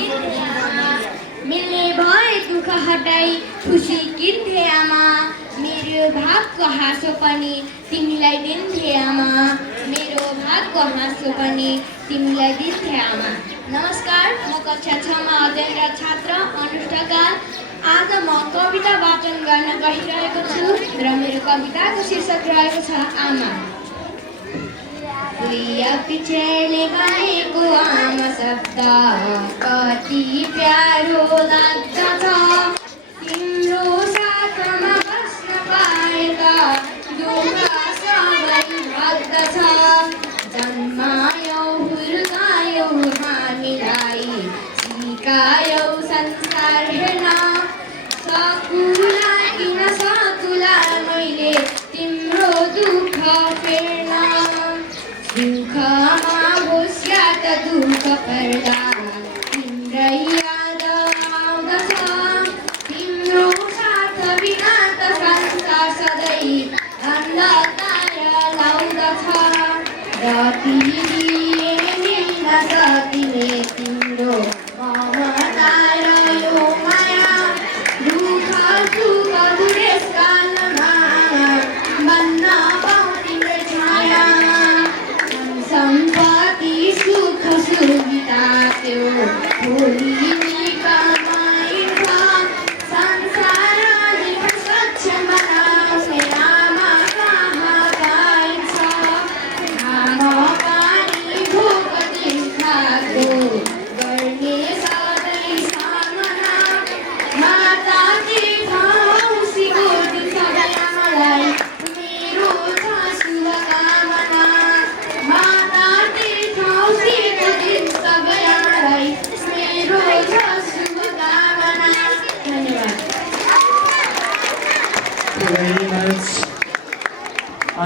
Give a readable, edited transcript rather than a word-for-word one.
दिन्थे आमा मिल्ने भए दुःख हटाई खुसी किन्थे आमा मेरो भागको हाँसो पनि तिमीलाई दिन्थे आमा मेरो भागको हाँसो पनि तिमीलाई दिन्थे आमा। नमस्कार, म कक्षा 6 मा अध्ययनरत छात्र अनुष्ठा। आज म कविता वाचन गर्न गइरहेको छु र मेरो कविताको शीर्षक रहेको छ आमा। पिछेले गाएको आमा शब्द कति प्यारो लाग्दछ तिम्रो साथमा बस्न पाएका दुःख सबै भाग्दछ जन्मायौ हुर्कायौ हामीलाई सिकायौ संसार हेर्न सकुला किन सकुला मैले तिम्रो दुःख फेर्न दुःखमा होस् या त दुःख पर्दा तिम्रै याद आउँदछ तिम्रो साथ बिना त संसार सधैँ अन्धकार लाउँदछ र तिमीले मिल्न सकिने तिम्रो ममता र यो माया दुःख सुख बुढेसकालमा बन्न पाऊँ तिम्रै छाया सम्पत्ति सुख सुविधा त्यो भोलि नि कमाइन्छ संसारले स्वच्छ बनाउने आमा कहाँ पाइन्छ आमा पानी भोक तिर्खाको गर्ने सधैँ सामना माता तीर्थौँसीको सबै आमालाई मेरो छ शुभकामना माता तीर्थौँसीको दिन सबै आमालाई मेरो छ शुभकामना। धन्यवाद। Thank you very much.